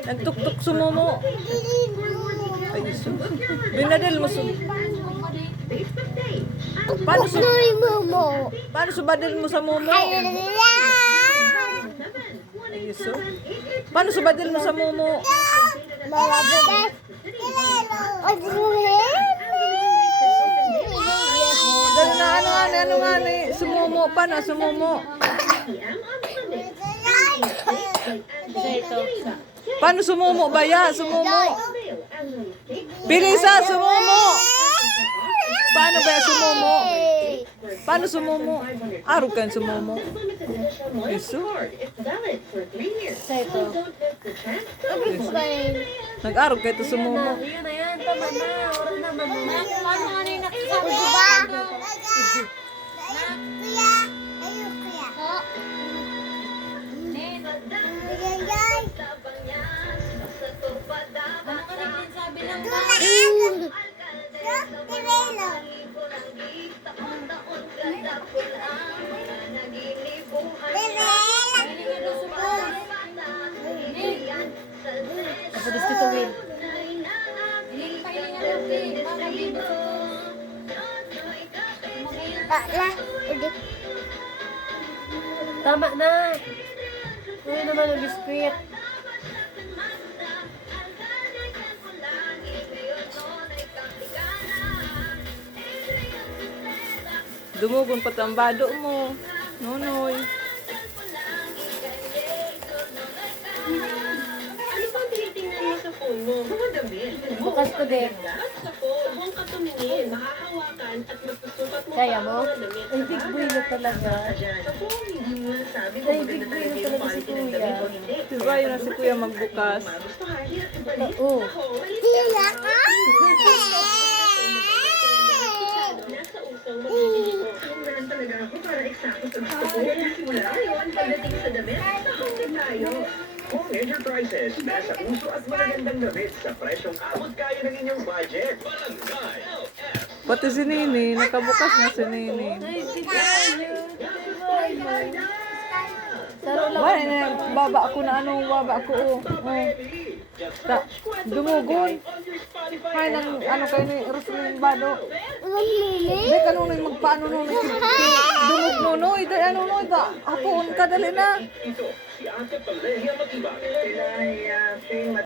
Nagtuktok sumumo. Ay, binadal mo paano subadil mo sa momo? Ay, paano subadil mo sa momo? Dali na, ano nga ni? Sumumo, paano sumumo? Paano sumumo ba ya? Sumumo. Pilisa, sumumo. Paano ba sumumo? Paano sumumo? Arog kan sumumo. Iso. Sa ito. Nag-arog kayo sumumo. Yun na yan, tama na. Oras naman mo. Paano nga na yung nakasabi? Ano ka rin sabi ng Apa dito to win? Tama na. Ano naman ang biskwit? Dumugon pa tambado mo. Nonoy. Ano ba tinitingnan mo sa phone mo? Mga damit. Bukas ko din. Basta po, huwag ka tumingin. Mahahawakan at magsusukat mo Kaya pa mo? ang mga damit Ay, big boy na talaga. Sa phone, hindi mo nasabi Ay, kung big maganda boy na talaga yung talaga si quality ng Kuya. damit o hindi. Diba yun na si Kuya magbukas? Magustuhan, hirap ibalik. Oo. Ako, malis ka. Nasa usong magiging mo. Tumbalan talaga ako para eksakto sa gusto ko. Simula ngayon, pagdating sa damit, nakahanggang tayo. Home Enterprises, nasa uso at magagandang damit sa presyong abot kaya ng inyong budget. Barangay LF. Pati si Nini, nakabukas na si Nini. Ay, si Kuya. Saro lang. Wala na, baba ako na ano, baba ako. Dumugon. Kaya nang ano kayo ni Roslyn Bado. Hindi, kanunay magpaano nun. Dumog nunoy, dahil ano nun, hapon ka dali na. Ito, si Ate Palelia Matibag.